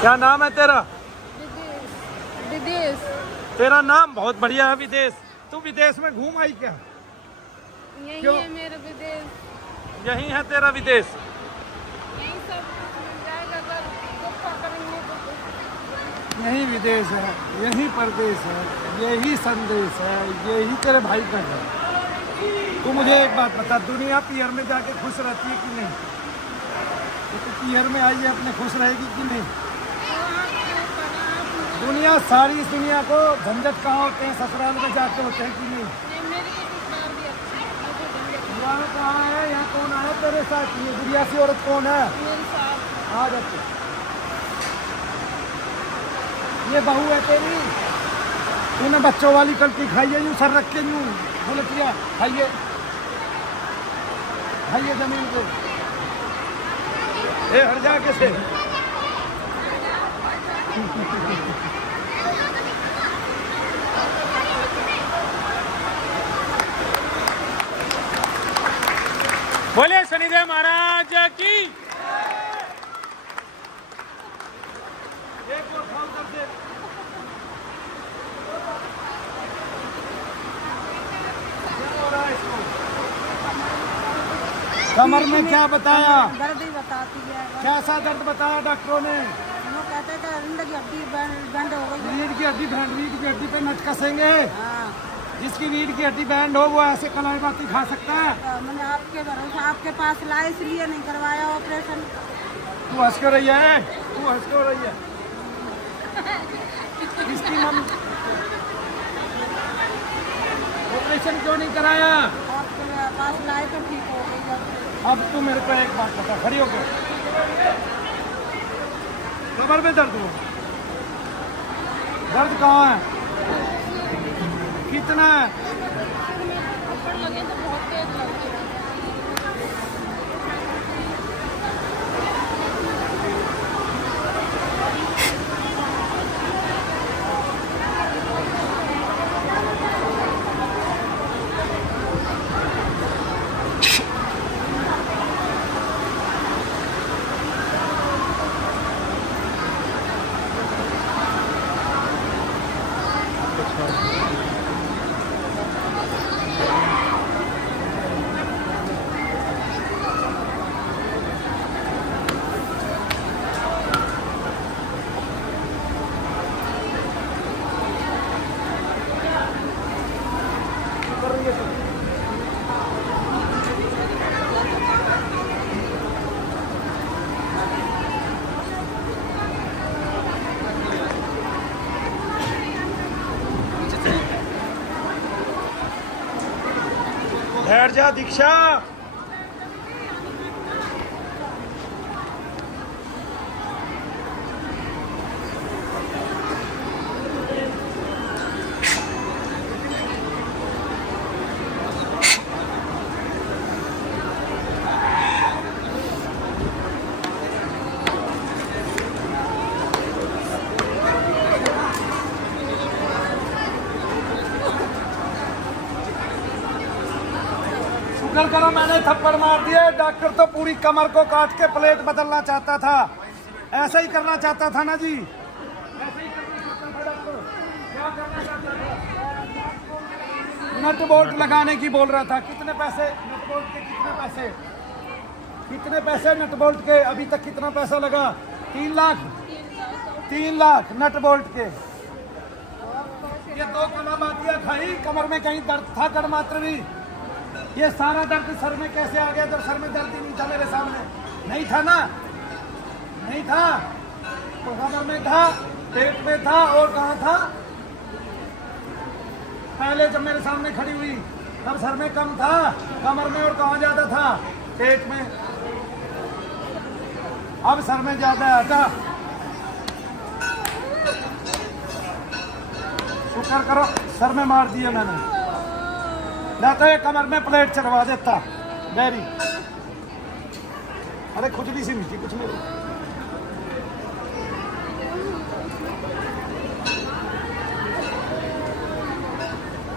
क्या नाम है तेरा? विदेश। तेरा नाम बहुत बढ़िया है, विदेश। तू विदेश में घूम आई क्या? यही क्यों? है मेरा विदेश। यही है तेरा विदेश? यही सब कुछ मिल जाएगा अगर धोखा करेंगे तो। यही विदेश है, यही परदेश है, यही संदेश है, यही तेरे भाई का है। तू मुझे एक बात बता, दुनिया पीयर में जाके खुश रहती है कि नहीं? तो पीयर में आई है अपने खुश रहेगी कि नहीं? दुनिया सारी इस दुनिया को झंझट कहाँ होते हैं, ससुराल में जाके होते हैं कि नहीं? मेरी तो ससुराल भी अच्छी है। यहाँ कहाँ है? यहाँ कौन आया तेरे साथ? ये गुड़िया सी औरत कौन है? मेरे साथ आ जाते। ये बहू है तेरी? तूने बच्चों वाली कल्टी खाई है यूँ सर रख के यूँ बोले किया खाइए खाइए जमीन पे। ए हट जा कैसे? बोले शनिदेव महाराज की। एक और फोन कर दे। क्या हो रहा है इसको? कमर में क्या बताया? दर्द ही बताती है। कैसा दर्द बताया डॉक्टरों ने? वो कहते हैं कि रीढ़ की हड्डी बंद हो गई है। रीढ़ की हड्डी रीढ़ की हड्डी पे नट कसेंगे। हाँ, जिसकी रीढ़ की हड्डी बैंड हो वो ऐसे कलाई बाती खा सकता है। तो मैंने आपके भरोसे आपके पास लाया इसलिए नहीं करवाया ऑपरेशन। तू हंस क्यों रही है? तू हंस क्यों रही है? इसकी मम्मी ऑपरेशन क्यों नहीं कराया? आपके पास लाए तो ठीक हो गई। अब तू मेरे को एक बात बता, खड़ी होकर। कमर में दर्द हो? दर्द कहाँ है? कितना है? थप्पड़ लगे तो बहुत तेज लगे। बैठ जा दीक्षा। शुक्र करो मैंने थप्पड़ मार दिया। डॉक्टर तो पूरी कमर को काट के प्लेट बदलना चाहता था। ऐसा ही करना चाहता था ना जी? ऐसा ही करना चाहता था डॉक्टर। क्या करना चाहता था? नट बोल्ट लगाने की बोल रहा था। कितने पैसे नट बोल्ट के? कितने पैसे? कितने पैसे नट बोल्ट के? अभी तक कितना पैसा लगा? 3 लाख। 3 लाख नट बोल्ट के। ये 2 कलाबातियां खाई, कमर में कहीं दर्द था कर मात्र भी? ये सारा दर्द सर में कैसे आ गया जब सर में दर्द ही नहीं था मेरे सामने? नहीं था ना? नहीं था तो कमर में था, पेट में था और कहाँ था? पहले जब मेरे सामने खड़ी हुई तब सर में कम था, कमर में, और कहाँ ज्यादा था? पेट में। अब सर में ज्यादा है। हटा। शुक्र करो सर में मार दिया मैंने, ना तो ये कमर में प्लेट चढ़वा देता। डेरी अरे खुजली सी नहीं थी कुछ नहीं।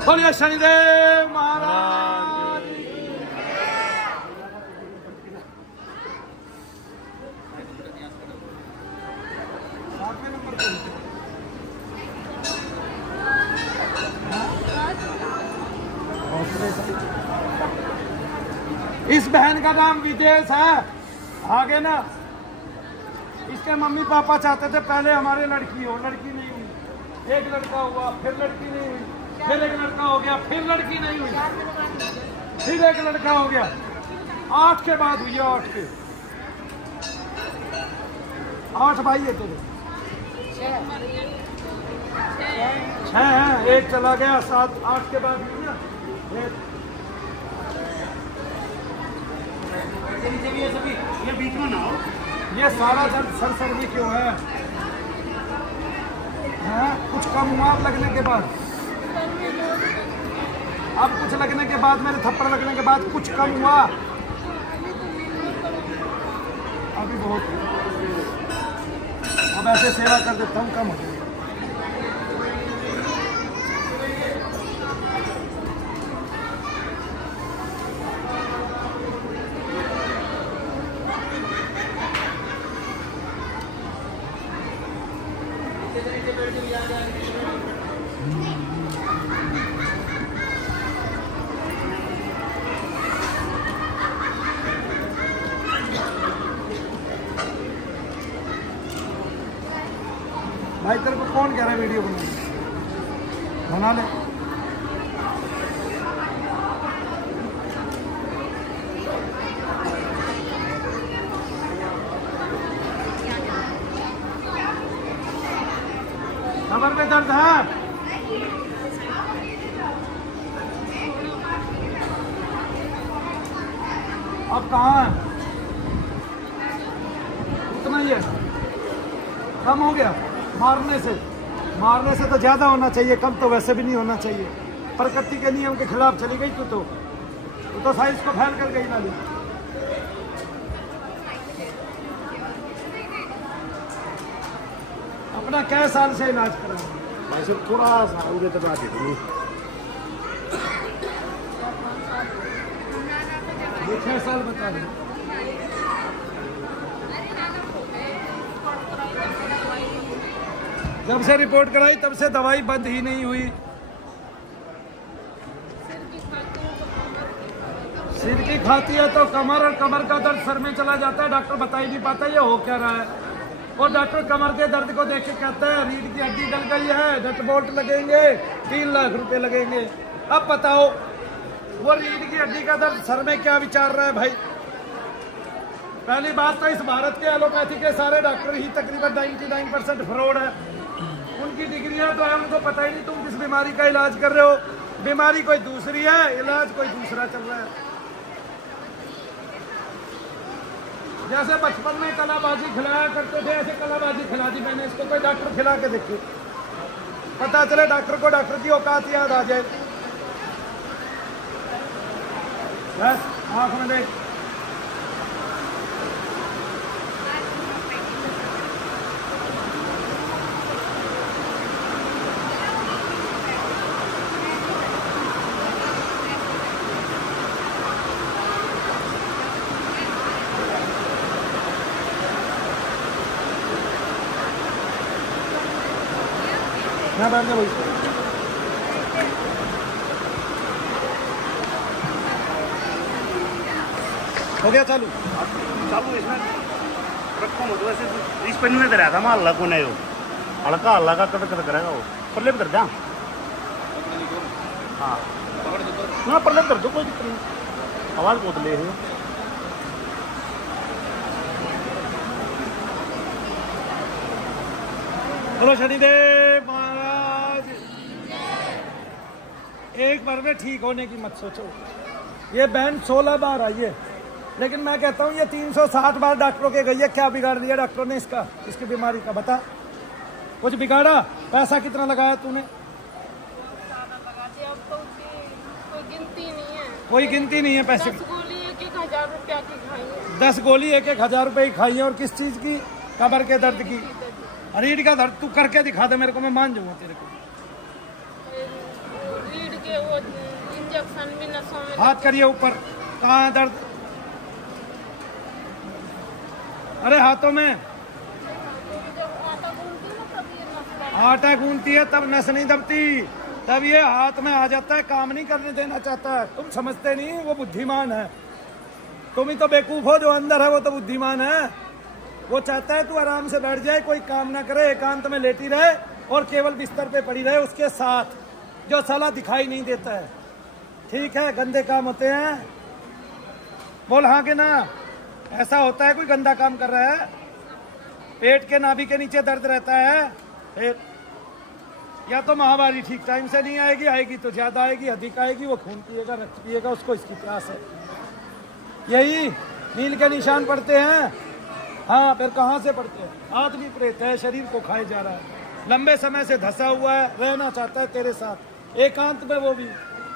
बोलिए शनिदेव महाराज। नाम विदेश है। आगे ना इसके मम्मी पापा चाहते थे पहले हमारे लड़की हो, लड़की नहीं हुई। एक लड़का हुआ, फिर लड़की नहीं हुई, फिर एक लड़का हो गया, फिर लड़की नहीं हुई, फिर एक लड़का हो गया। 8 के बाद हुई है, 8 के 8 भाई है तेरे। 6 हैं, एक चला गया, 7 8 के बाद हुई ना। ये बीच में ना हो। ये सारा दर्द सर में क्यों है? हाँ, कुछ कम हुआ लगने के बाद? अब कुछ लगने के बाद, मेरे थप्पड़ लगने के बाद कुछ कम हुआ? अभी बहुत है। अब ऐसे सेवा कर देता हूँ, कम हो जाएगा। भाई तेरे को कौन कह रहा है वीडियो बना ले। कमर में दर्द है? अब कहाँ है? उतना ही है, कम हो गया? मारने से तो ज्यादा होना चाहिए, कम तो वैसे भी नहीं होना चाहिए। प्रकृति के नियम के खिलाफ चली गई तू तो साइज को फैल कर गई नाली। अपना कै साल से इलाज करा? वैसे थोड़ा सा उधर तक आके करूँ। ये 6 साल बता रहे। जब से रिपोर्ट कराई तब से दवाई बंद ही नहीं हुई। सिर की खाती है तो कमर, और कमर का दर्द सर में चला जाता है। डॉक्टर बता ही नहीं पाता ये हो क्या रहा है। और डॉक्टर कमर के दर्द को देख के कहता है रीढ़ की हड्डी गल गई है, नट बोल्ट लगेंगे, 3 लाख रुपए लगेंगे। अब बताओ वो रीढ़ की हड्डी का दर्द सर में क्या विचार रहा है भाई? पहली बात तो इस भारत के एलोपैथी के सारे डॉक्टर ही तकरीबन 99% फ्रॉड है। उनकी डिग्रियां तो है, उनको पता ही नहीं तुम किस बीमारी का इलाज कर रहे हो। बीमारी कोई दूसरी है, इलाज कोई दूसरा चल रहा है। जैसे बचपन में कलाबाजी खिलाया करते थे, ऐसे कलाबाजी खिला दी मैंने इसको। कोई डॉक्टर खिला के देखे, पता चले डॉक्टर को डॉक्टर की औकात याद आ जाए। बस आँख में देख। ना बैठ जा भाई। हो गया चालू? चालू इसमें रखो मत वैसे इस पेन में रहा था मैं हल्ला को नहीं हो हल्का हल्ला का कट करेगा वो परले कर जा। हाँ ना परले कर दो, कोई दिक्कत नहीं। आवाज़ बहुत ले है। बोलो शनिदेव महाराज। एक बार में ठीक होने की मत सोचो। ये बहन 16 बार आई है, लेकिन मैं कहता हूँ ये 360 बार डॉक्टरों के गई है। क्या बिगाड़ दिया डॉक्टरों ने इसका, इसकी बीमारी का? बता, कुछ बिगाड़ा? पैसा कितना लगाया तूने? कोई गिनती नहीं है पैसे की। 10 गोली 1-1 हजार रुपया की खाई है। 10 गोली 1-1 हजार रुपए की खाई है। और किस चीज की? कमर के दर्द की। रीढ़ का दर्द तू करके दिखा दे मेरे को, मैं मान जाऊंगा तेरे को। रीढ़ के वो इंजेक्शन भी नसों में। हाथ करिए ऊपर। कहाँ है दर्द? अरे हाथों में। आटा गूंथती है तब नस नहीं दबती, तब ये हाथ में आ जाता है, काम नहीं करने देना चाहता है। तुम समझते नहीं, वो बुद्धिमान है। तुम ही तो बेवकूफ हो, जो अंदर है वो तो बुद्धिमान है। वो चाहता है तू आराम से बैठ जाए, कोई काम ना करे, एकांत में लेटी रहे और केवल बिस्तर पे पड़ी रहे उसके साथ, जो साला दिखाई नहीं देता है। ठीक है, गंदे काम होते हैं। बोल हाँ के ना। ऐसा होता है कोई गंदा काम कर रहा है? पेट के नाभि के नीचे दर्द रहता है, फिर या तो महामारी ठीक टाइम से नहीं आएगी, आएगी तो ज्यादा आएगी, अधिक आएगी, वो खून पिएगा, रक्त पिएगा, उसको इसकी प्यास है। यही नील के निशान पड़ते हैं। हाँ, फिर कहाँ से पड़ते हैं? आदमी प्रेत है, शरीर को खाए जा रहा है, लंबे समय से धंसा हुआ है, रहना चाहता है तेरे साथ एकांत में। वो भी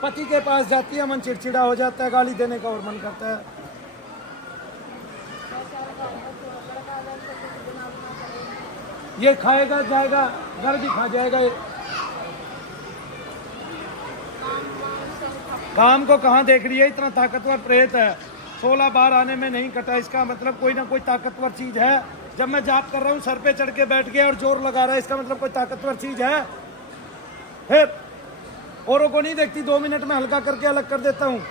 पति के पास जाती है, मन चिड़चिड़ा हो जाता है, गाली देने का और मन करता है। ये खाएगा जाएगा, घर भी खा जाएगा। ये काम को कहाँ देख रही है? इतना ताकतवर प्रेत है, 16 बार आने में नहीं कटा। इसका मतलब कोई ना कोई ताकतवर चीज है। जब मैं जाप कर रहा हूँ सर पे चढ़ के बैठ गया और जोर लगा रहा है, इसका मतलब कोई ताकतवर चीज है। फिर औरों को नहीं देखती, 2 मिनट में हल्का करके अलग कर देता हूँ।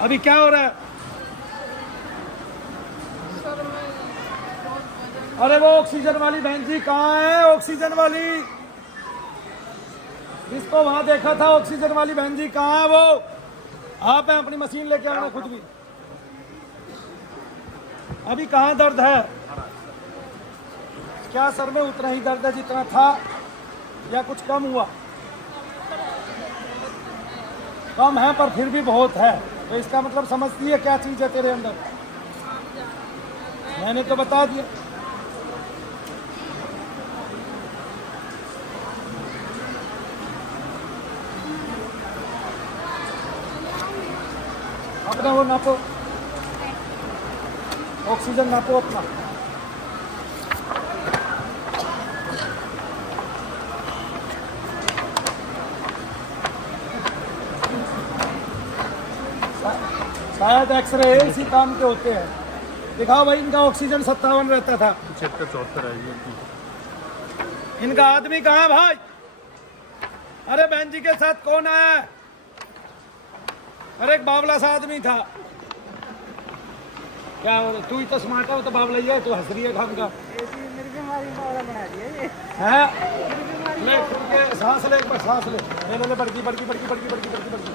अभी क्या हो रहा है? सर मैं बहुत वजन, अरे वो ऑक्सीजन वाली बहन जी कहाँ है? ऑक्सीजन वाली, जिसको वहां देखा था, ऑक्सीजन वाली बहन जी कहाँ है? वो आप हैं, अपनी मशीन लेके आना खुद भी। अभी कहाँ दर्द है? क्या सर में उतना ही दर्द है जितना था या कुछ कम हुआ? कम है पर फिर भी बहुत है, तो इसका मतलब समझती है क्या चीज है तेरे अंदर? मैंने तो बता दिया। अपना वो नापो, ऑक्सीजन नापो अपना। शायद एक्सरे इसी काम के होते हैं। दिखाओ भाई, इनका ऑक्सीजन 57 रहता था, 74 है ये। इनका आदमी कहाँ है भाई? अरे बहन जी के साथ कौन आया है? अरे एक बावला सा आदमी था। क्या हो रहा? तू ही तो स्मार्ट है, तो बावला ही है, तू हंस रही है खाम का। मेरी बीमारी बावला बना दिया ये। है ले, खुल के सांस ले, एक बार सांस ले। ले बड़की बड़की बड़की बड़की बड़की बड़की बड़की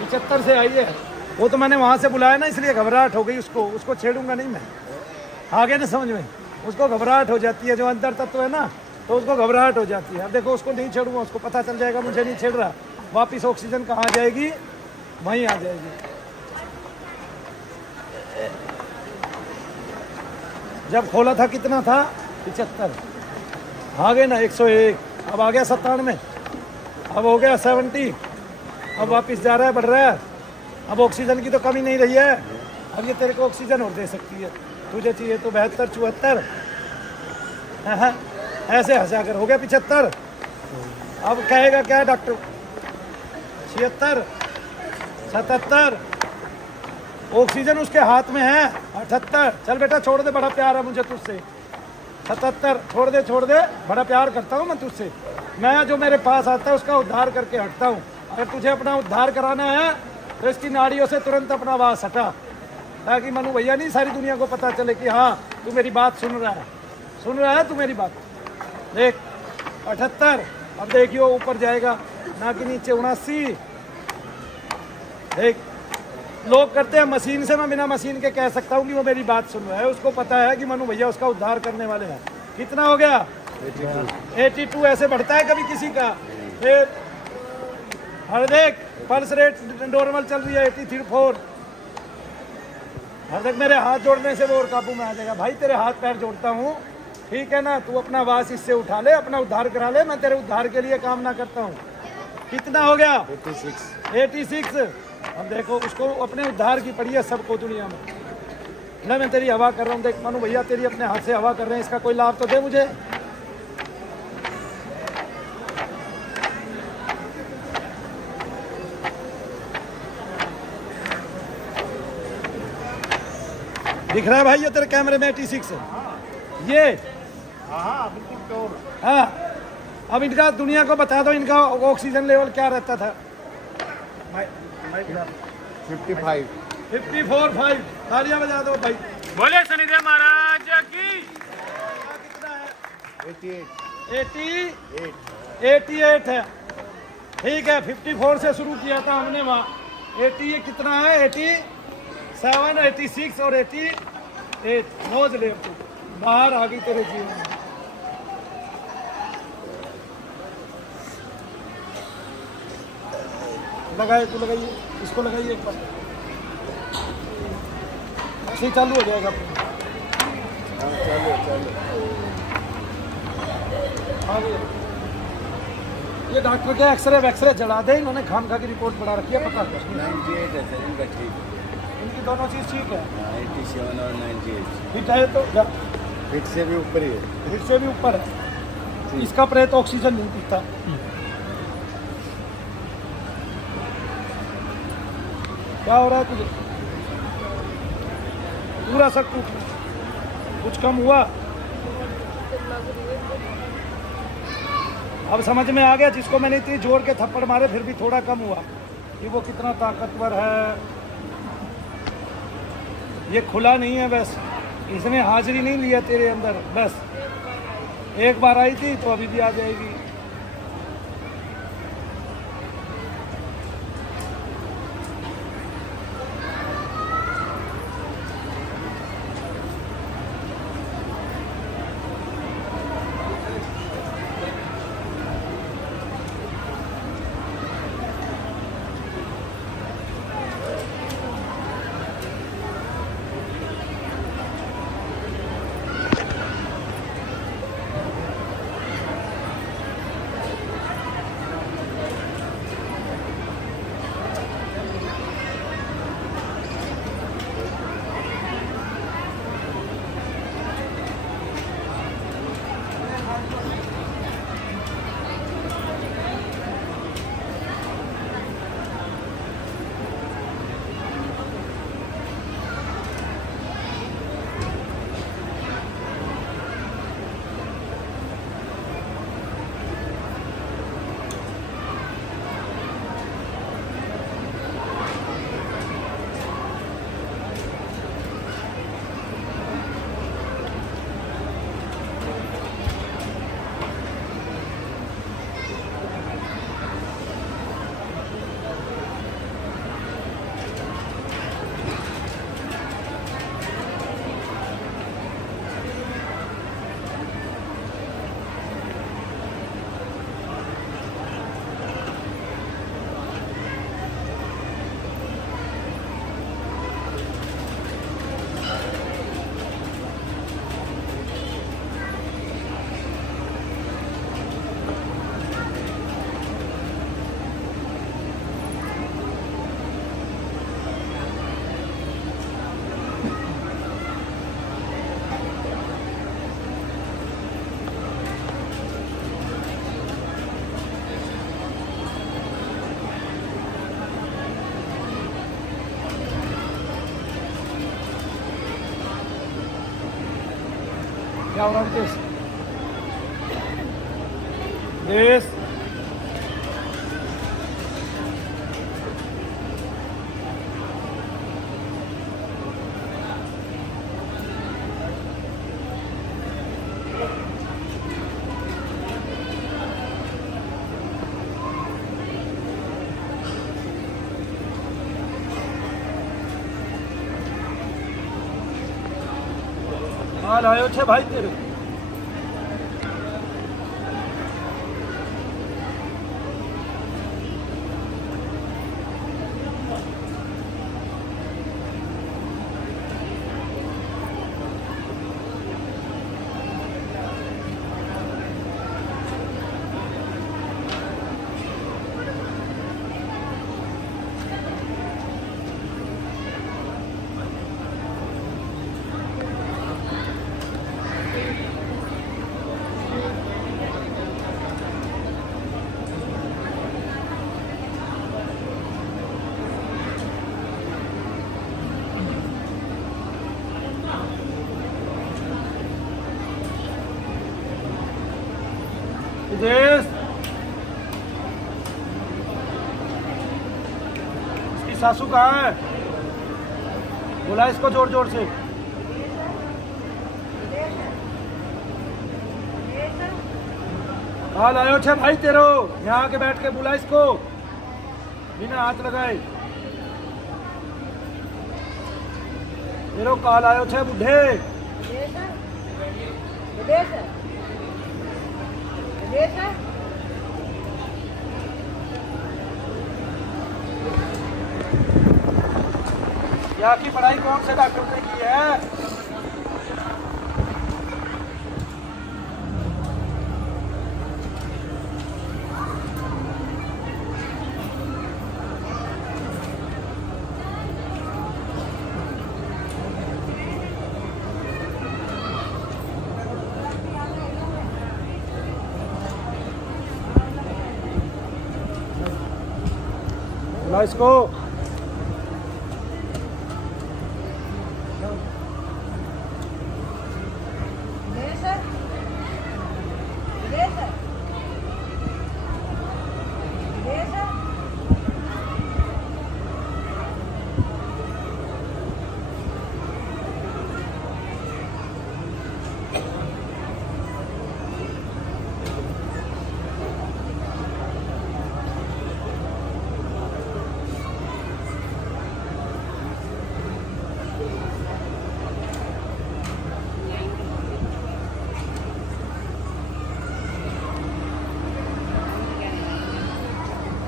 75 से आई है। वो तो मैंने वहां से बुलाया ना, इसलिए घबराहट हो गई। उसको छेड़ूंगा नहीं मैं, आगे ना समझ में। उसको घबराहट हो जाती है, जो अंदर तत्व है ना, तो उसको घबराहट हो जाती है। अब देखो, उसको नहीं छेड़ूंगा, उसको पता चल जाएगा मुझे नहीं छेड़ रहा। वापिस ऑक्सीजन कहाँ जाएगी? वहीं आ जाएगी। जब खोला था कितना था? 75। आ गए ना 101, अब आ गया 97, अब हो गया 70, अब वापस जा रहा है, बढ़ रहा है। अब ऑक्सीजन की तो कमी नहीं रही है। अब ये तेरे को ऑक्सीजन और दे सकती है। तुझे चाहिए तो 72, 74, ऐसे हंसा कर हो गया 75। अब कहेगा क्या डॉक्टर? 76, 77, ऑक्सीजन उसके हाथ में है। 78, चल बेटा छोड़ दे, बड़ा प्यार है मुझे तुझसे। 77, छोड़ दे, बड़ा प्यार करता हूँ मैं तुझसे। मैं जो मेरे पास आता है उसका उद्धार करके हटता हूँ। अगर तुझे अपना उद्धार कराना है तो इसकी नाड़ियों से तुरंत अपना वास हटा, ताकि मनु भैया नहीं सारी दुनिया को पता चले कि हाँ तू मेरी बात सुन रहा है तू मेरी बात। देख 78, अब देखियो ऊपर जाएगा ना कि नीचे। 79, देख लोग करते हैं मशीन से, मैं बिना मशीन के कह सकता हूँ कि वो मेरी बात सुन रहा है। उसको पता है कि मनु भैया उसका उद्धार करने वाले हैं। कितना हो गया? 82। ऐसे बढ़ता है कभी किसी का? फिर हर देख पल्स रेट नॉर्मल चल रही है 83, 4। हर देख मेरे हाथ जोड़ने से वो और काबू में आ जाएगा। भाई तेरे हाथ पैर जोड़ता हूँ, ठीक है ना? तू अपना वास इससे उठा ले, अपना उद्धार करा ले, मैं तेरे उद्धार के लिए कामना करता हूँ। कितना हो गया? 86। अब देखो उसको अपने उद्धार की पड़ी है सबको दुनिया में। ना मैं तेरी हवा कर रहा हूँ, देख मनु भैया तेरी अपने हाथ से हवा कर रहे हैं, इसका कोई लाभ तो दे मुझे। दिख रहा है भाई ये तेरे कैमरे में 86 है ये। हाँ बिल्कुल प्योर। हाँ अब इनका दुनिया को बता दो इनका ऑक्सीजन लेवल क्या रहता था। 55 54.5 तालियां बजा दो भाई। बोले शनिदेव महाराज की। कितना है 88 88 है ठीक है। 54 से शुरू किया था हमने वहाँ 80 ये कितना है 87 86 और 88 नोज ले तू बाहर आ गई तेरे जीवन में। लगाए तो लगाइए इसको लगाइए एक बार ऐसे चालू हो जाएगा आगे। ये डॉक्टर के एक्सरे जला दे इन्होंने खाम खा की रिपोर्ट बढ़ा रखी है पता कुछ नहीं। 98 है सर इनका ठीक इनकी दोनों चीज़ ठीक है 87 और 98 फिट है तो फिट से भी ऊपर ही है। फिट से भी ऊपर है। इसका प्रेत ऑक्सीजन नहीं पीता। क्या हो रहा है तुझे पूरा सब कुछ कम हुआ अब समझ में आ गया। जिसको मैंने इतनी जोर के थप्पड़ मारे फिर भी थोड़ा कम हुआ कि वो कितना ताकतवर है। ये खुला नहीं है बस इसने हाजिरी नहीं लिया तेरे अंदर बस एक बार आई थी तो अभी भी आ जाएगी। क्या हो रहा है देश हाल आयो छे भाई तेरे विदेश। इसकी सासू कहाँ है? बोला इसको जोर जोर से। कहाँ लायो छे भाई तेरो? यहाँ आके बैठ के बुला इसको बिना हाथ लगाए। तेरो कहाँ लायो छे बुढ़े? यहाँ की पढ़ाई कौन से डॉक्टर ने की है? बुला इसको।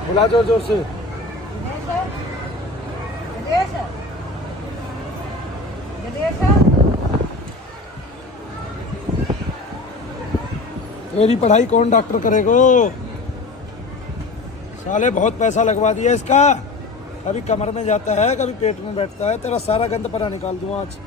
बुला जोर जोर से। तेरी पढ़ाई कौन डॉक्टर करेगो? साले बहुत पैसा लगवा दिया इसका। कभी कमर में जाता है, कभी पेट में बैठता है। तेरा सारा गंद परा निकाल दूं आज।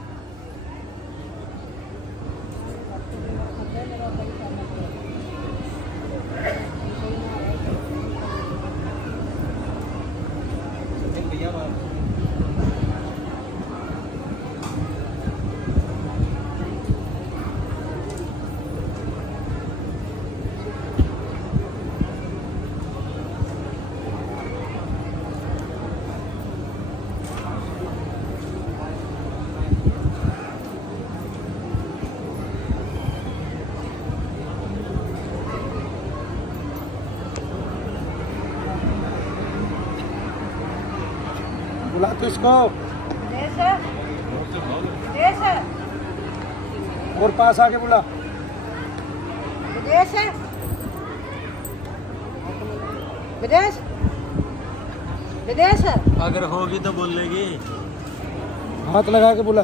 बुला तो इसको और पास आके बुला। विदेश है, विदेश, विदेश है। अगर होगी तो बोल लेगी। हाथ लगा के बुला।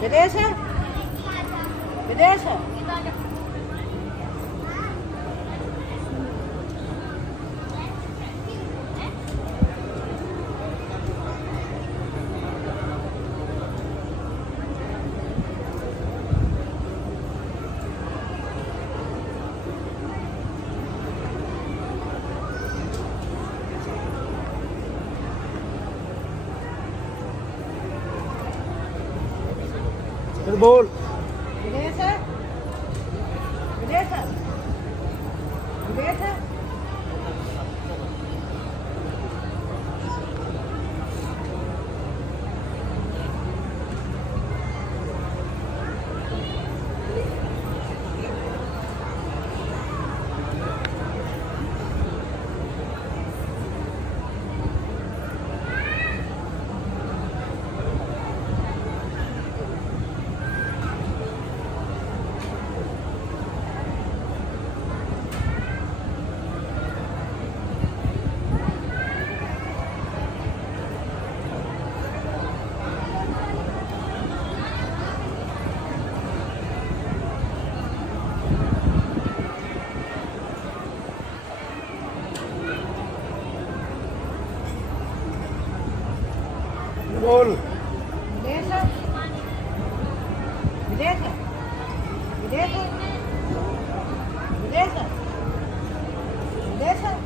विदेश है, विदेश है। फिर बोल। विदेश है, विदेश है, विदेश है। बोल। विदेश है, विदेश है, विदेश है, विदेश है, विदेश है।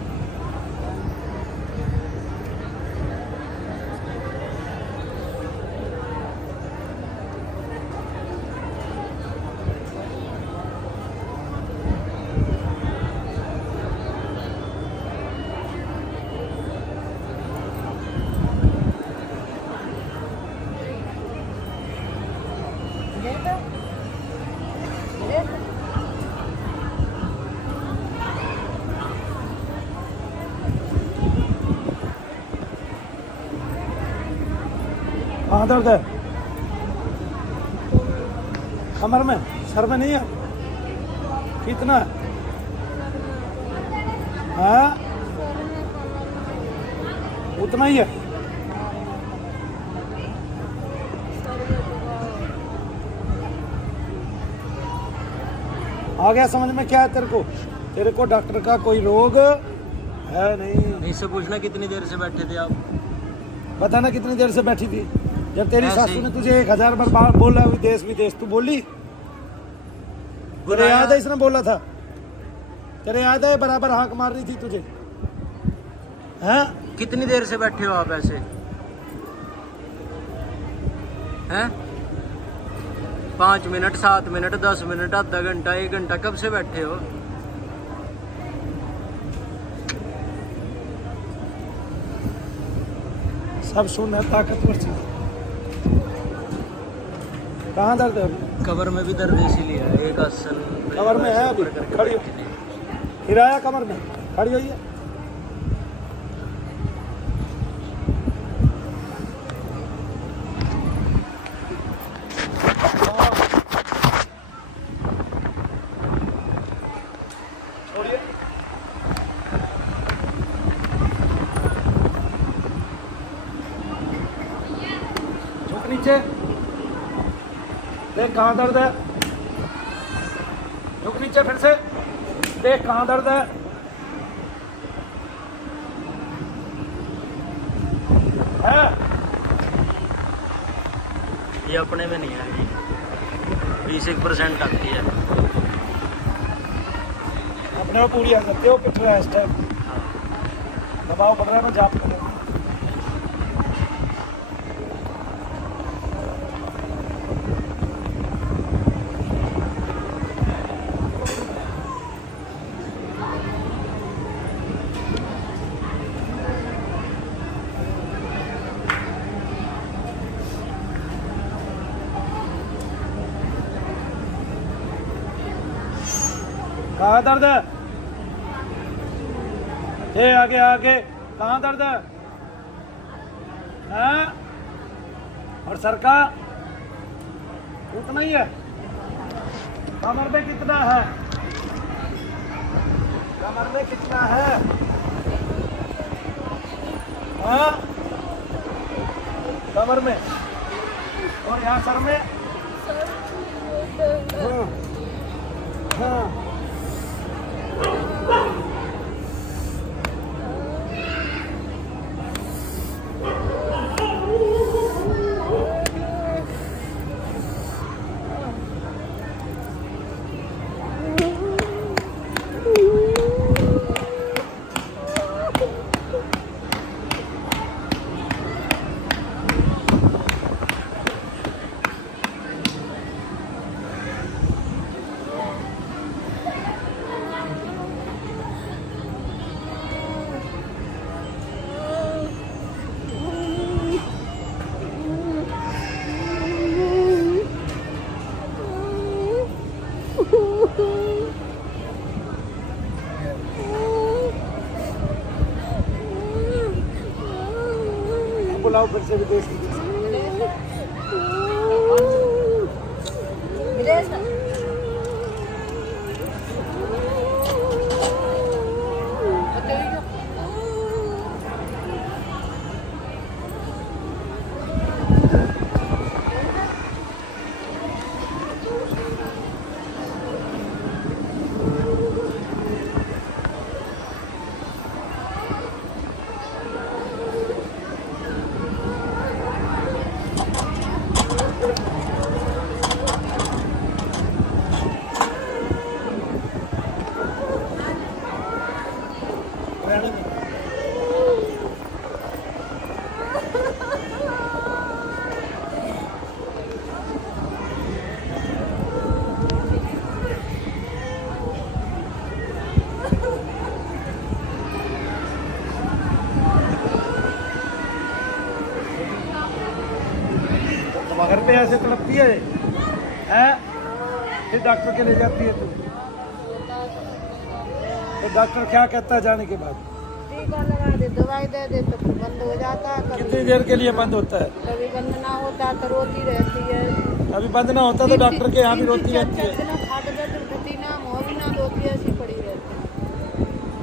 कहाँ दर्द है? कमर में, सर में नहीं है? कितना है? हाँ उतना ही है। आ गया समझ में क्या है तेरे को? तेरे को डॉक्टर का कोई रोग है नहीं। इससे पूछना कितनी देर से बैठे थे आप? पता ना कितनी देर से बैठी थी। जब तेरी ऐसे सासू ही। ने तुझे 1000 बार बोला विदेश विदेश, तू बोली? तेरे याद है इसने बोला था? तेरे याद है बराबर हाक मार रही थी तुझे? हैं? कितनी देर से बैठे हो आप ऐसे हैं? 5 मिनट, 7 मिनट, 10 मिनट, आधा घंटा, 1 घंटा, कब से बैठे हो? सब सुन है, ताकतवर चीज। कहाँ दर्द है अभी? कमर में भी दर्द इसीलिए है। एक आसन कमर में है अभी? ऊपर करके खड़ी हो। बैठे थे। हिराया कमर में, खड़ी हुई है। छोड़िए। झुक नीचे। देख कहाँ दर्द है? झुक नीचे फिर से। देख कहाँ दर्द है? है? ये अपने में नहीं आएगी, 20% आती है। अपने को पूरी आ सकते हो पिट रहा है इस टाइम। दबाव बढ़ रहा है, मैं जाप कर रहा हूँ। कहाँ दर्द है? ये आगे आगे कहाँ दर्द है? हाँ? और सर का उतना ही है? कमर में कितना है? कमर में कितना है? हाँ? कमर में और यहाँ सर में? हाँ हाँ। बुलाओ फिर से विदेश घर पे ऐसे तड़पती है हैं? फिर डॉक्टर के ले जाती है तू, तो डॉक्टर क्या कहता है जाने के बाद? टीका लगा दे, दवाई दे दे तो फिर बंद हो जाता है। कितनी देर के लिए बंद होता है? कभी बंद ना होता तो रोती रहती है। अभी बंद ना होता तो डॉक्टर के यहाँ भी रोती रहती है। खाट दर्द उठती ना, मुँह भी ना रोती, ऐसी पड़ी रहती है।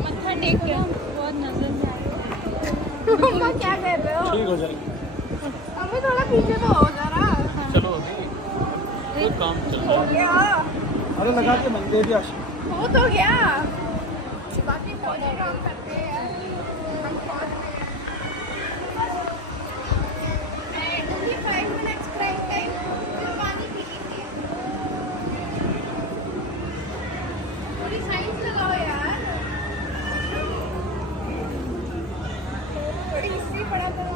मत्था टेक के बहुत नजर जा रही है। क्या कर रहे हो? ठीक हो जाएगी। अभी थोड़ा पीछे तो हो जरा। चलो कोई काम चल हो गया, अरे लगा के मन दे दिया। हो तो गया। बाकी पौधे काम करते हैं, हम पौध में 25 मिनट्स ब्रेक टाइम, फिर पानी पी लीजिए। थोड़ी साइंस लगाओ यार, थोड़ी हिस्ट्री पढ़ा करो।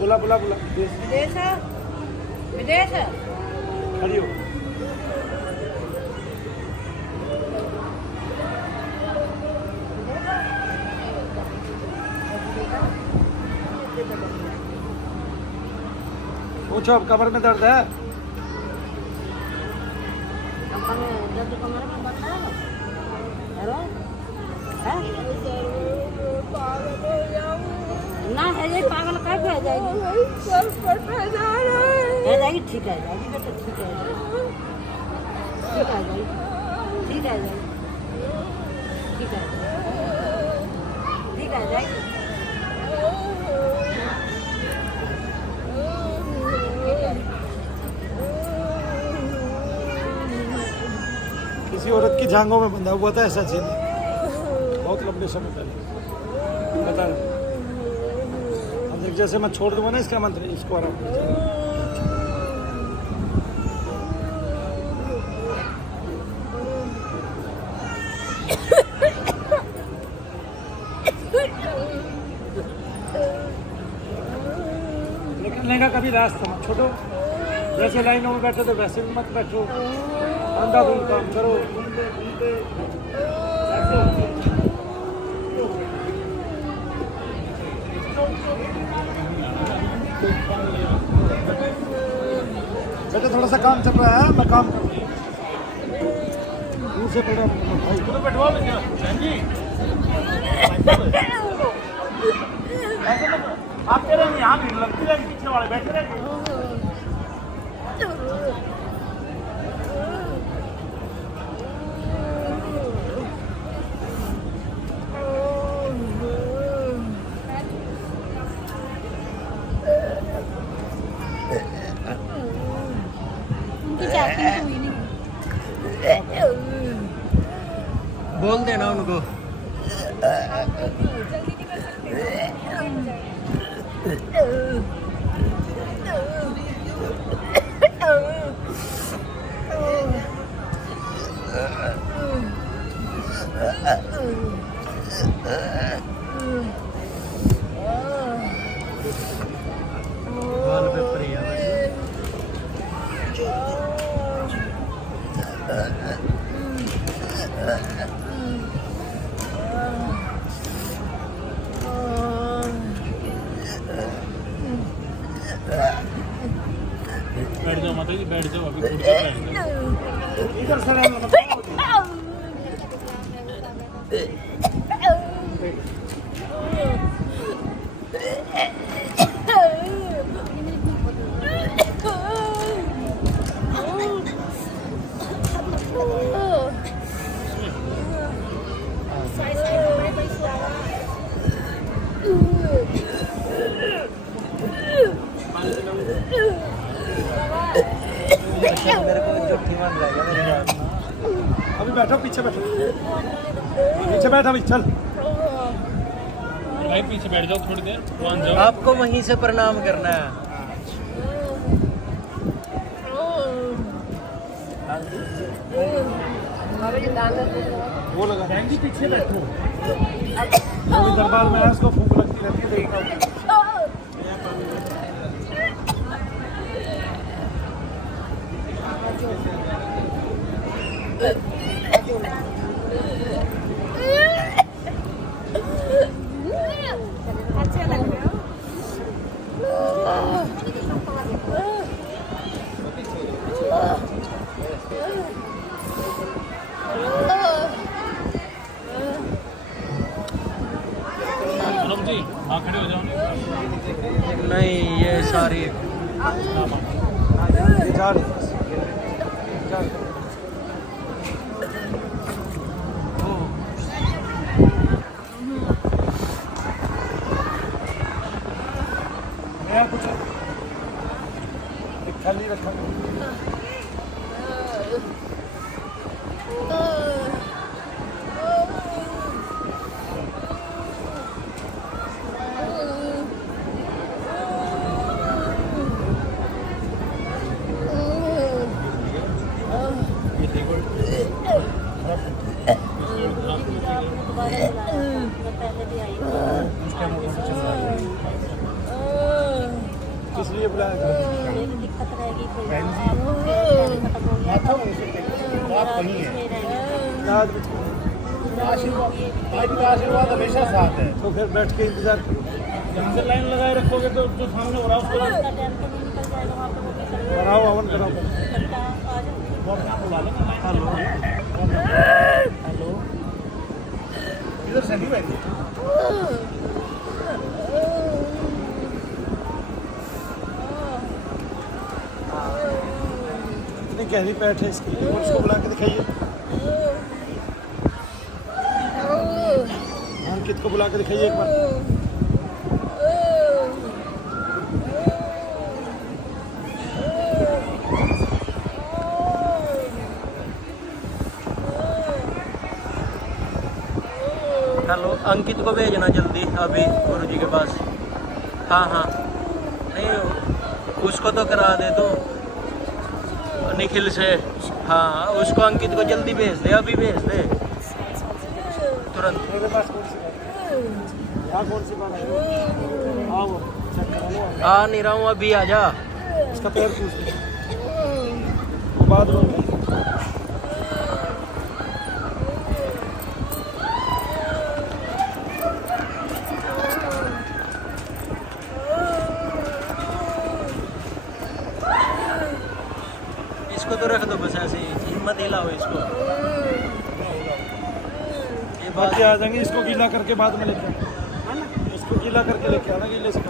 बुला बुला बुला। विदेश है, विदेश है। खड़ी हो। पूछो, अब कमर में दर्द है? ना है ये पागल का हो जाएगी, हो जाएगी, ठीक है जाएगी बेटा, ठीक है ठीक है जाएगी, ठीक है जाएगी, ठीक है ठीक है जाएगी। किसी औरत की जांघों में बंधा हुआ था ऐसा चीज, बहुत लंबे समय पहले। बता रहा हूं। अब देख, जैसे मैं छोड़ दूंगा ना इसका मंत्र, इसको आराम कर जाएगा। निकलने का कभी रास्ता मत छोड़ो। जैसे लाइनों में बैठो तो वैसे भी मत बैठो। अंधाधुंध काम करो। बेटा थोड़ा सा काम चल रहा है, मैं काम करूँ। दूर से पड़ा भाई तो बैठवा आप कह रहे हैं यहाँ भीड़ लगती रहेगी, पीछे वाले बैठे रहेंगे। बोल देना उनको। बाल पे पड़ी है। बैठ जाओ माता जी, बैठ जाओ, अभी कुर्सी पे बैठ जाओ। इधर से मेरे को झूठी मान रहा है मेरे यार। अभी बैठो, पीछे बैठो, पीछे बैठ अभी, चल। भाई पीछे बैठ जाओ थोड़ी देर, मान जाओ। आपको वहीं से प्रणाम करना है। वो लगा रहेंगी, पीछे बैठो। अभी दरबार में है, उसको भूख लगती रहती है, देखना। अच्छे लग रहे हो। ये जा रही है। जा रही है। नया कुछ एक खाली रखा। पहले भी आई किस लिए बुलाया? मेरी दिक्कत रहेगी कोई बहन जी, खत्म हो गया बात हो उनसे बात वही है। याद भाई का आशीर्वाद हमेशा साथ है। तो फिर बैठ के इंतजार करो। जहाँ से लाइन लगाए रखोगे तो जो सामने हो रहा है उसको उसका टाइम तो नहीं निकल जाएगा वहाँ पे वो निकल कराओ, हवन कराओ। सकता आ जाओ वो अपना बुला लेना। हेलो हेलो इधर से नहीं बैठे। इतनी गहरी पैठ है इसकी। और उसको बुला के दिखाइए। अंकित को बुला के दिखाइए एक बार। हेलो, अंकित को भेजना जल्दी अभी गुरुजी के पास। हाँ हाँ, नहीं उसको तो करा दे दो निखिल से। हाँ उसको अंकित को जल्दी भेज दे, अभी भेज दे तुरंत। मेरे पास कौन सी बात है? यहाँ कौन सी बात है? आओ चेक करा लो। आ नहीं रहा हूँ, अभी आ जा। इसका पैर पूछ लो। बाद में इसको तो रख दो बस ऐसे ही, हिम्मत हिलाओ इसको। ये बात बाकी आ जाएंगे। इसको गीला करके बाद में लेके आना। इसको गीला करके लेके आना, गीले से।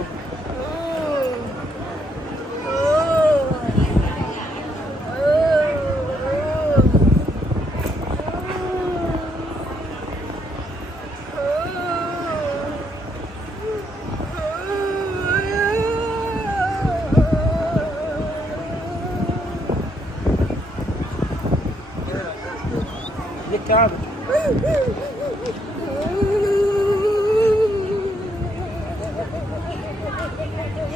ये क्या है?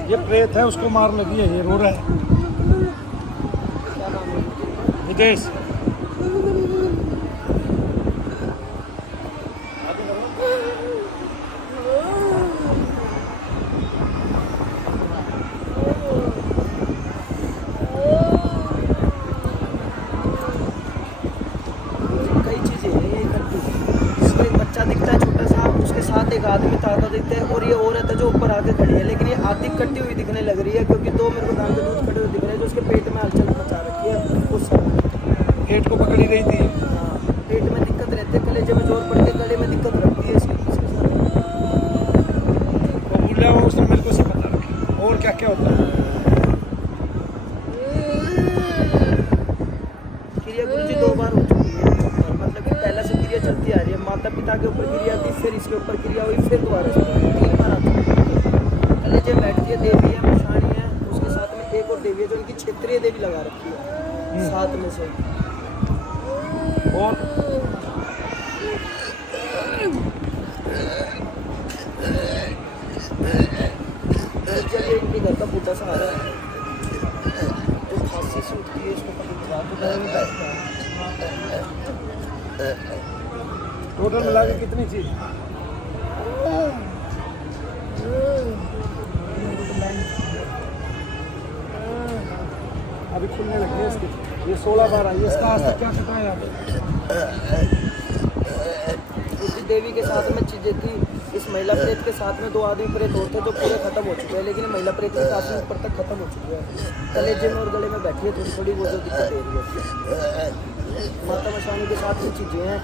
ये प्रेत है, उसको मार लगी है। ये रो रहा है। विदेश कई चीजें हैं ये इकट्ठी। इसमें एक बच्चा दिखता है छोटा सा, उसके साथ एक आदमी ताता दिखता है, और ये औरत है जो ऊपर आके खड़ी है। लेकिन ये आधी कट्टी हुई दिखने लग रही है, क्योंकि दो मेरे को दान के दूध खड़े हुए दिख रहे हैं जो उसके पेट में हलचल मचा रखी है उस समय। पेट को पकड़ी रही थी। हाँ, पेट में दिक्कत रहती है, कलेजे में जोर पड़ के गले में दिक्कत रहती है इसके साथ। वो बोला वो उसने मेरे को सब बता रखा। और क्या क्या होता है? क्रिया गुरुजी 2 बार हो चुकी है। मतलब कि पहले से क्रिया चलती आ रही है। माता पिता के ऊपर क्रिया थी, फिर इसके ऊपर क्रिया हुई, फिर दोबारा से 3 बार आ चुकी है। कलेजे बैठती है, देवी है, मशानी है, उसके साथ में एक और देवी है जो इनकी क्षेत्रीय देवी लगा रखी है साथ में से। और चलिए इनके घर का बूटा सा आ रहा है तो खांसी से उठती है, इसको कभी खा तो घर में बैठता है। टोटल मिला के कितनी चीज? अभी खुलने लगी है इसकी। ये 16 बार आई है। इसका आज तक क्या कटा है यहाँ पे? उसी देवी के साथ में चीजें थी। इस महिला प्रेत के साथ में 2 आदमी प्रेत और थे जो पूरे खत्म हो चुके हैं, लेकिन महिला प्रेत के काफी ऊपर तक खत्म हो चुकी है। कलेजे में और गले में बैठी है थोड़ी थोड़ी, वो जो दिक्कत दे रही है। माता मशानी के साथ में चीजें हैं।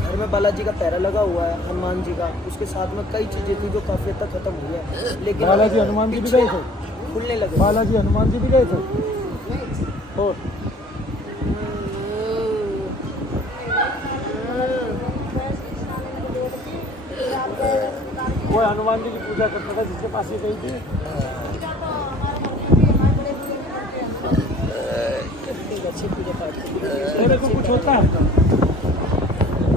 घर में बालाजी का पैरा लगा हुआ है, हनुमान जी का। उसके साथ में कई चीजें थी जो काफी हद तक खत्म हुई है। लेकिन बालाजी हनुमान जी भी गए थे? खुलने लगे। बालाजी हनुमान जी भी गए थे और वो हनुमान जी की पूजा करता था जिसके पास ये गई थी। अच्छी पूजा पाठ मेरे को कुछ होता है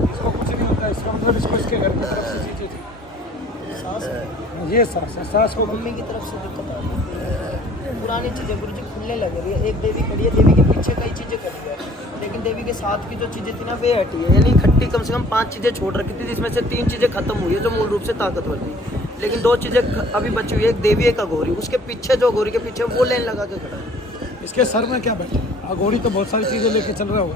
इसको कुछ नहीं होता, इसका मतलब इसको इसके घर की तरफ से चीजें थी। सास ये सास को मम्मी की तरफ से दिक्कत आ रही है। पुरानी चीजें गुरु जी खुलने लग रही है। एक देवी खड़ी है, देवी के पीछे कई चीजें खड़ी है, लेकिन देवी के साथ की जो चीजें थी ना वे हटी है। यानी खट्टी कम से कम 5 चीजें छोड़ रखी थी, जिसमें से 3 चीजें खत्म हुई है जो मूल रूप से ताकतवर थी, लेकिन 2 चीजें अभी बची हुई है। एक देवी, एक अघोरी। उसके पीछे जो अघोरी के पीछे वो लाइन लगा के खड़ा है। इसके सर में क्या बैठा है? अघोरी तो बहुत सारी चीजें लेके चल रहा होगा।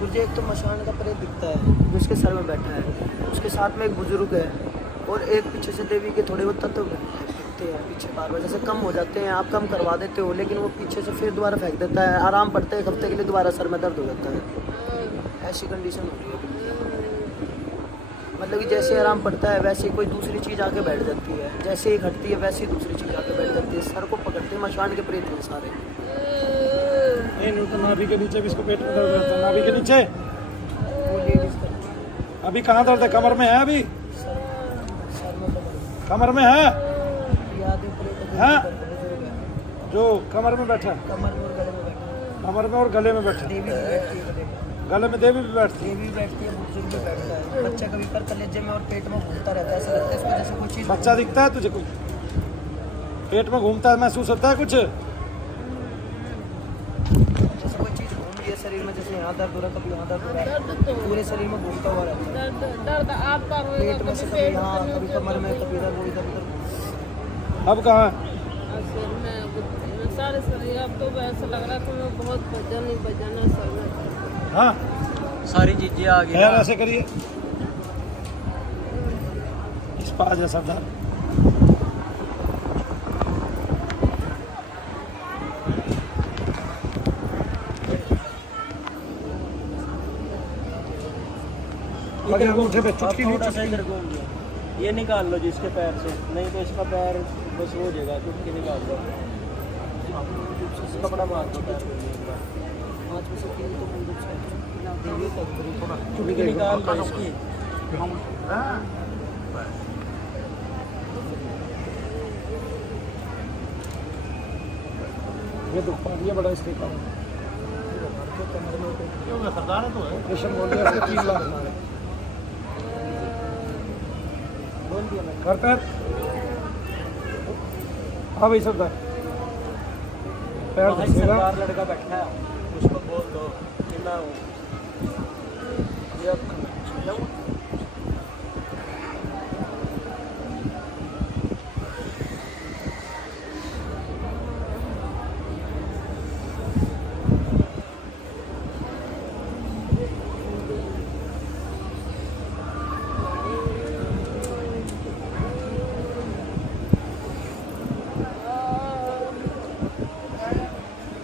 मुझे एक तो मशान का प्रेत दिखता है जो उसके सर में बैठा है, उसके साथ में एक बुजुर्ग है और एक पीछे से देवी के थोड़े बहुत तत्व दिखते हैं पीछे। बार बार जैसे कम हो जाते हैं, आप कम करवा देते हो, लेकिन वो पीछे से फिर दोबारा फेंक देता है। आराम पड़ता है, 1 हफ्ते के लिए दोबारा सर में दर्द हो जाता है। ऐसी कंडीशन हो रही है। मतलब कि जैसे आराम पड़ता है वैसे ही कोई दूसरी चीज़ आके बैठ जाती है, जैसे ही घटती है वैसे ही दूसरी चीज़ आके बैठ जाती है। सर को पकड़ते हैं मशान के प्रेत हैं सारे। नहीं तो नाभि के नीचे भी इसको पेट में दर्द रहता है। नाभि के नीचे वो लेडीज का अभी कहाँ दर्द है? कमर में है? अभी सर में पकड़ कमर में है? याद है प्रेत हाँ? बुजुर्ग है। जो कमर में बैठा है? कमर में और गले में बैठा है। कमर में और गले में बैठा है। देवी भी बैठती है, गले में देवी भी बैठती है। देवी बैठती है, बुजुर्ग भी बैठता है। बच्चा कभी पर कलेजे में और पेट में घूमता रहता है, ऐसा लगता है इसको जैसे कोई चीज़ बच्चा दिखता है तुझे? कुछ पेट में घूमता है, महसूस होता है कुछ? जैसे कोई चीज़ घूम रही है शरीर में, जैसे यहाँ दर्द हो रहा है, कभी यहाँ दर्द हो रहा है, पूरे शरीर में घूमता हुआ रहता है। दर्द आप पर पेट में से कभी यहाँ, कभी कमर में, कभी इधर, वो इधर उधर। अब कहाँ? सिर में सारे शरीर। अब तो वैसा लग रहा था मैं बहुत वजन ही वजन है सर में। हाँ, सारी चीजें आ गई पैर ना। ऐसे करिए, इस पा जैसा था। अगर अंगूठे पे चुटकी नहीं थोड़ा सा इधर घूम गया। ये निकाल लो जिसके पैर से, नहीं तो इसका पैर बस हो जाएगा। चुटकी निकाल लो, कपड़ा मार दो पैर पे। 5 में से 3 तो मूल रूप से देवी का चुटकी निकाल लो इसकी। ये दुख पा दिया बड़ा इसके कारण। सरदार है तो है। पेशेंट बोल रहे हैं 3 लाख मारे। कर पैर। हाँ भाई सरदार, पैर वहाँ धसेगा। सरदार लड़का बैठा है, उसको बोल दो कि मैं हूँ। ये अब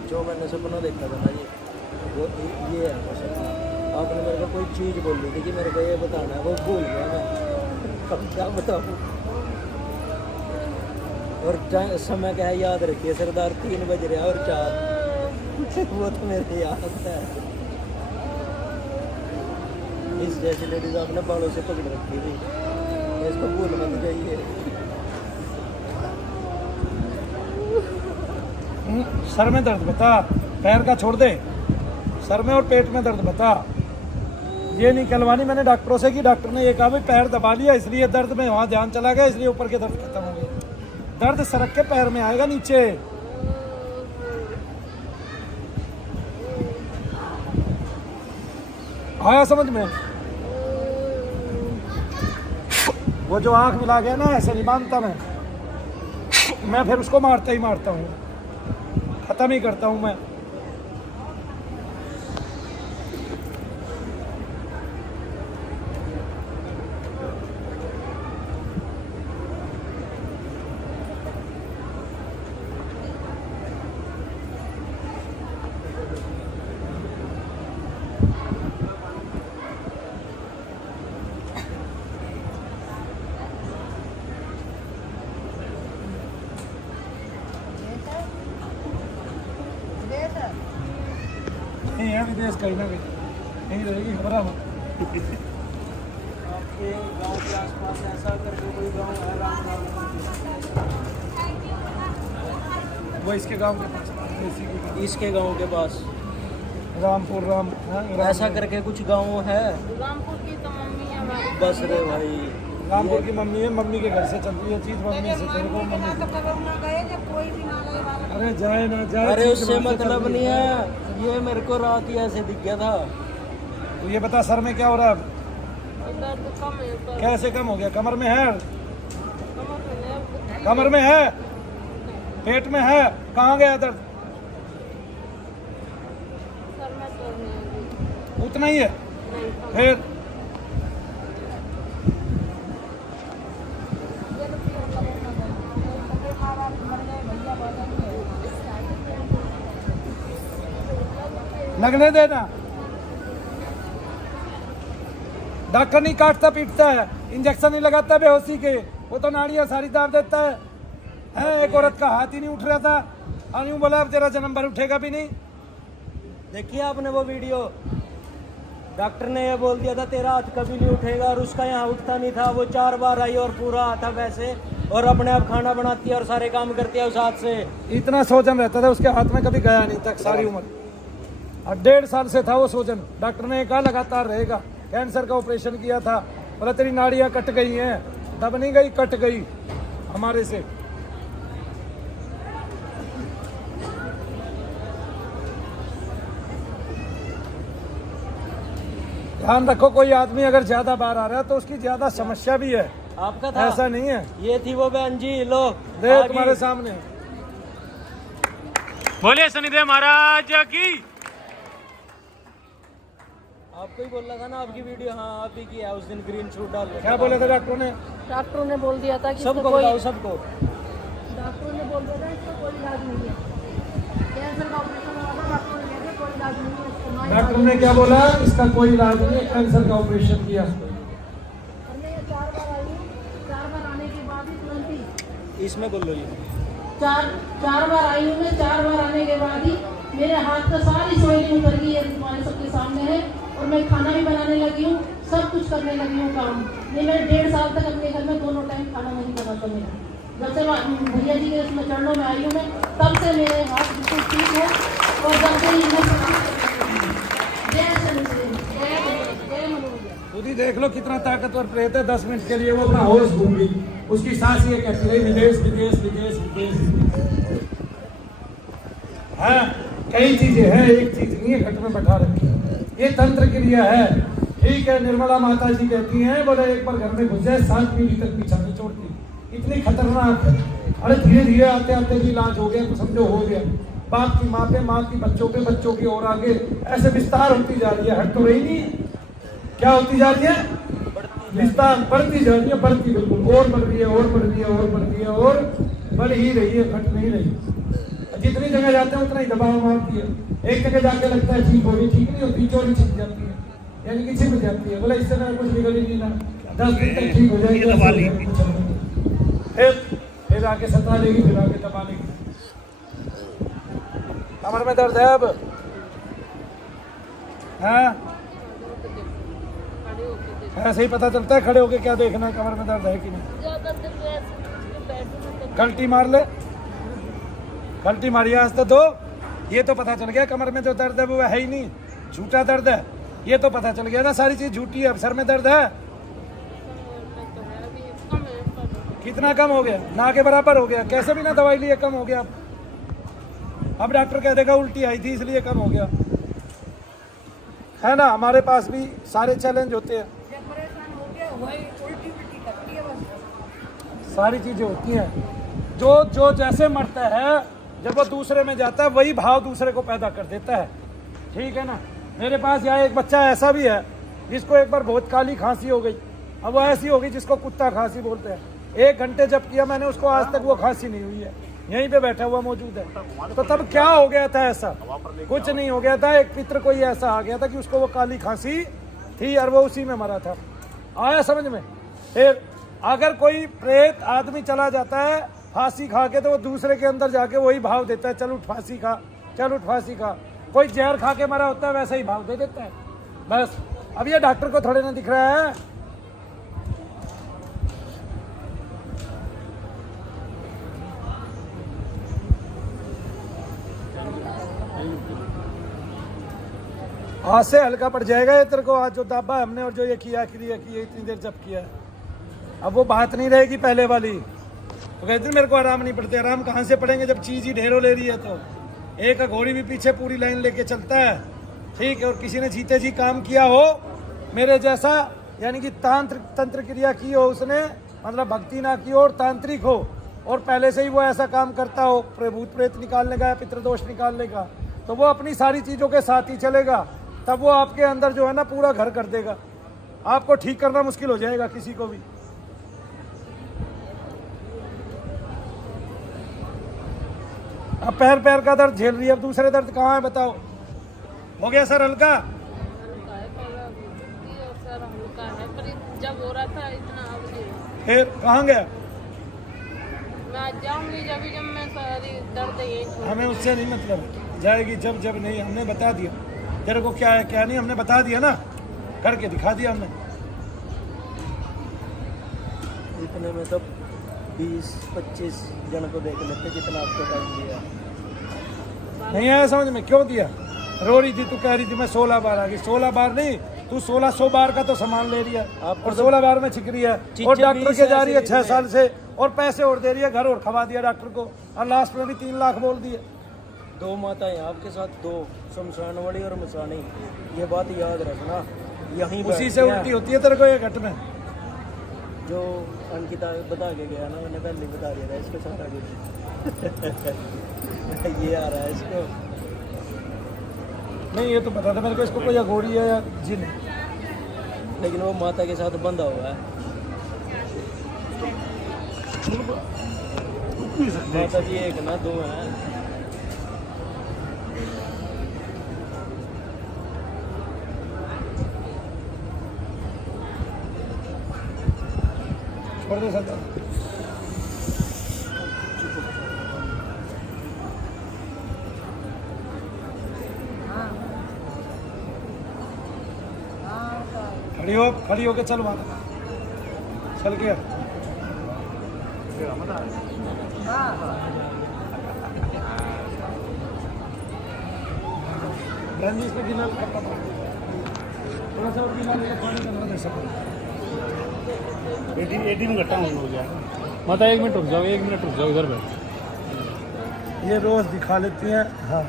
जो मैंने सपना देखा था ना, ये है वो सपना। आपने मेरे को कोई चीज़ बोली थी कि मेरे को ये बताना है, वो भूल गया मैं। अब क्या बताऊँ? और समय क्या है याद रखिए सरदार, 3 बज रहे हैं और 4 वो तो मेरे याद है। इस जैसी लेडीज आपने बालों से पकड़ रखी थी, इसको भूल मत जाइए। सर में दर्द बता, पैर का छोड़ दे, सर में और पेट में दर्द बता। ये नहीं कहलवानी मैंने डॉक्टरों से कि डॉक्टर ने ये कहा भाई पैर दबा लिया इसलिए दर्द में वहाँ ध्यान चला गया, इसलिए ऊपर के दर्द खत्म हो गए। दर्द सरक के पैर में आएगा नीचे। आया समझ में? वो जो आंख मिला गया ना, ऐसे नहीं मानता मैं फिर उसको मारता ही मारता हूँ, खत्म ही करता हूँ मैं। बिजनेस कहीं ना कहीं यहीं रहेगी, घबरा मत। आपके गांव के आसपास ऐसा करके कोई गांव है रामनाथ? वो इसके गांव के पास, इसी के गाँव। इसके गांव के पास रामपुर राम, हाँ, ऐसा करके कुछ गांव है? रामपुर की तो मम्मी है हमारी। बस रे भाई, रामपुर की मम्मी है, मम्मी के घर से चल रही है चीज, मम्मी से तेरे को मम्मी से। अरे जाए ना जाए, अरे चीज़ उससे मम्मी से चल मतलब रही नहीं है, ये मेरे को रात ही ऐसे दिख गया था। तो ये बता सर में क्या हो रहा है? दर्द कम है पर कैसे कम हो गया? कमर में है, कमर में नहीं, कमर में है, पेट में है, कहाँ गया दर्द? सर में तो नहीं, उतना ही है नहीं कम। फिर? लगने देना, डॉक्टर नहीं काटता पीटता है, इंजेक्शन नहीं लगाता बेहोशी के, वो तो नाड़ियाँ सारी दाब देता है। एक औरत का हाथ ही नहीं उठ रहा था, और यूं बोला अब तेरा जन्म भर उठेगा भी नहीं। देखिए आपने वो वीडियो, डॉक्टर ने ये बोल दिया था तेरा हाथ कभी नहीं उठेगा, और उसका यहाँ उठता नहीं था। वो 4 बार आई और पूरा हाथ वैसे, और अपने आप खाना बनाती है और सारे काम करती है उस हाथ से। इतना सोजन रहता था उसके हाथ में, कभी गया नहीं तक सारी उम्र, और 1.5 साल से था वो सोजन। डॉक्टर ने कहा लगातार रहेगा, कैंसर का ऑपरेशन किया था, बोला तेरी नाड़ियाँ कट गई हैं, दब नहीं गई, कट गई हमारे से। ध्यान रखो, कोई आदमी अगर ज्यादा बार आ रहा है तो उसकी ज्यादा समस्या भी है, आपका था ऐसा नहीं है। ये थी वो बहन जी, लो देख आ गई। तुम्हारे सामने। बोलिए शनिदेव महाराज की। आपको ही बोल रहा था ना, आपकी वीडियो, हाँ आप ही की है, उस दिन ग्रीन शूट डाल के। क्या बोले थे डॉक्टरों ने? डॉक्टरों ने बोल दिया था कि सबको इसका कोई, बताओ, सबको। डॉक्टरों ने बोल दिया था इसका कोई इलाज नहीं है, कैंसर का ऑपरेशन हुआ था, डॉक्टरों ने कहा था कोई इलाज नहीं है इसका, ना डॉक्टर ने क्या बोला? इसका कोई इलाज नहीं है, कैंसर का ऑपरेशन किया। और मैं 4 बार आई हूँ, 4 बार आने के बाद ही तुरंत ही इसमें बोलो ये। चार बार आई हूँ मैं, 4 बार आने के बाद ही मेरे हाथ का सारी सोइलिंग उतर गई है, तुम्हारे सबके सामने है, और मैं खाना भी बनाने लगी हूँ, सब कुछ करने लगी हूँ काम। नहीं, मैं 1.5 साल तक अपने घर में दोनों टाइम खाना नहीं बना था मेरा। जब से भैया जी के उसमें चरणों में आई हूँ मैं, तब से मेरे हाथ बिल्कुल ठीक है, और जब से ही मैं खुद ही देख लो कितना ताकतवर प्रेत है। 10 मिनट के लिए वो अपना होश घूम गई, उसकी सांस ये कहती रही विदेश विदेश विदेश विदेश। हाँ, कई चीजें हैं, एक चीज नहीं है घट में बैठा रखी, ये तंत्र क्रिया है। ठीक है, निर्मला माता जी कहती हैं, बोले एक बार घर में घुस जाए 7 पीढ़ी तक पीछा नहीं छोड़ती, इतनी खतरनाक है। अरे धीरे धीरे आते आते भी इलाज हो गया तो समझो हो गया। बाप की माँ पे, माँ की बच्चों पे, बच्चों की और आगे ऐसे विस्तार होती जा रही है, हट तो रही नहीं। क्या होती जा रही है? विस्तार बढ़ती जा रही है, बढ़ती बिल्कुल, और बढ़ रही है, और बढ़ रही है, और बढ़ रही है, और बढ़ ही रही है, घट नहीं रही। जितनी जगह जाते हैं उतना ही दबाव मारती है। एक जगह जाके लगता है ठीक होगी, ठीक नहीं होती, चोरी छिप जाती है, यानी कि छिप जाती है। बोला इससे मेरा कुछ निकल ही नहीं ना, 10 दिन तक ठीक हो जाएगी, फिर आके सता लेगी, फिर आके दबा लेगी। कमर में दर्द है अब? हाँ, ऐसे ही पता चलता है खड़े होके क्या देखना है, कमर में दर्द है कि नहीं। ज्यादा देर बैठने गलती मार ले, गलती मारी आज तो ये तो पता चल गया कमर में जो दर्द है वो है ही नहीं, झूठा दर्द है। ये तो पता चल गया ना, सारी चीज झूठी है। अब सर में दर्द है, कितना कम हो गया? ना के बराबर हो गया, कैसे भी ना दवाई लिए कम हो गया। अब डॉक्टर कह देगा उल्टी आई थी इसलिए कम हो गया, है ना। हमारे पास भी सारे चैलेंज होते हैं, सारी चीजें होती हैं। जो जैसे मरता है, जब वो दूसरे में जाता है, वही भाव दूसरे को पैदा कर देता है। ठीक है ना। मेरे पास यहाँ एक बच्चा ऐसा भी है जिसको एक बार बहुत काली खांसी हो गई। अब वो ऐसी हो गई जिसको कुत्ता खांसी बोलते हैं। 1 घंटे जब किया मैंने उसको, आज तक वो खांसी नहीं हुई है, यहीं पे बैठा हुआ मौजूद है। तो तब क्या हो गया था? ऐसा कुछ नहीं हो गया था, एक पित्र कोई ऐसा आ गया था कि उसको वो काली खांसी थी और वो उसी में मरा था। आया समझ में? फिर अगर कोई प्रेत आदमी चला जाता है फांसी खा के, तो वो दूसरे के अंदर जाके वही भाव देता है, चल उठ फांसी खा, चल उठ फांसी खा। कोई जहर खा के मरा होता है वैसे ही भाव दे देता है बस। अब ये डॉक्टर को थोड़े ना दिख रहा है। आज से हल्का पड़ जाएगा ये तेरे को। आज जो दाबा हमने और जो ये किया इतनी देर जब किया, अब वो बात नहीं रहेगी पहले वाली। तो कहते मेरे को आराम नहीं पड़ते। आराम कहाँ से पड़ेंगे जब चीज ही ढेरों ले रही है। तो एक घोड़ी भी पीछे पूरी लाइन लेके चलता है, ठीक है। और किसी ने जीते जी काम किया हो मेरे जैसा, यानी कि तंत्र क्रिया की हो उसने, मतलब भक्ति ना की हो और तांत्रिक हो, और पहले से ही वो ऐसा काम करता हो भूत प्रेत निकालने का या पितृदोष निकालने का, तो वो अपनी सारी चीज़ों के साथ ही चलेगा। तब वो आपके अंदर जो है ना पूरा घर कर देगा। आपको ठीक करना मुश्किल हो जाएगा किसी को भी। अब पैर का दर्द झेल रही है, अब दूसरे दर्द कहाँ है बताओ? हो गया सर हल्का? सर हल्का है, पर जब हो रहा था इतना अब नहीं। फिर कहाँ गया? मैं जाऊंगी जब मैं सारी दर्द यही। हमें उससे नहीं मतलब, जाएगी जब नहीं। हमने बता दिया तेरे को क्या है क्या नहीं, हमने बता दिया ना, करके दिखा दिया हमने। इतने में तो 20-25 जन को देख लेते जितना आपको टाइम दिया। नहीं आया समझ में? क्यों दिया? रो रही थी तू, कह रही थी मैं 16 बार आ गई। 16 बार नहीं, तू 1600 बार का तो सामान ले रही है और 16 बार में छिक रही है, और डॉक्टर के जा रही है 6 साल से, और पैसे और दे रही है, घर और खवा दिया डॉक्टर को, और लास्ट में भी 3 लाख बोल दिए। 2 माताएं आपके साथ, 2 शमशान वाली और मसानी, ये बात याद रखना। यहीं उसी से उल्टी होती है तेरे को ये घट में। जो अंकिता बता के गया ना, मैंने पहले बता दिया था इसको सारा कुछ। ये आ रहा है इसको। नहीं ये तो पता था मेरे को इसको कोई अघोरी है या जिन है। लेकिन वो माता के साथ बंधा हुआ है। माता जी एक ना 2 हैं। छोड़ दो सर। खड़ी हो के चल वहाँ चल के। इसमें गिना थोड़ा सा और गिना लेके पानी करना दे सकते। 18 घंटा हो गया। माता 1 मिनट रुक जाओ, 1 मिनट रुक जाओ इधर बैठ। ये रोज दिखा लेती हैं। हाँ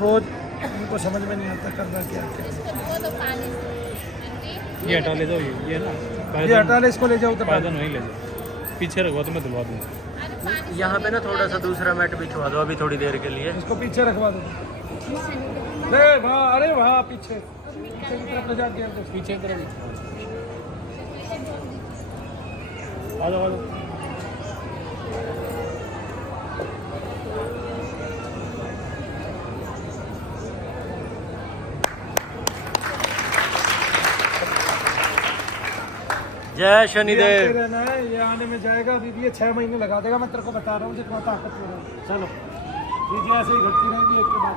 रोज उनको समझ में नहीं आता करना क्या क्या। ये हटा ले जाओ, ये ना ये हटा ले, इसको ले जाओ तो पायदान वहीं ले जाओ। पीछे रखवा तो मैं दिलवा दूँगा। यहाँ पे ना थोड़ा सा दूसरा मैट बिछवा दो अभी थोड़ी देर के लिए। इसको पीछे रखवा दो। अरे वहाँ पीछे की तरफ ले जाके पीछे की तरफ आ जाओ। जय शनिदेव। रहना है, ये आने में जाएगा। अभी ये 6 महीने लगा देगा, मैं तेरे को बता रहा हूँ जितना ताकत ले रहा हूँ। चलो चीजें ऐसे ही घटती रहेंगी एक के बाद।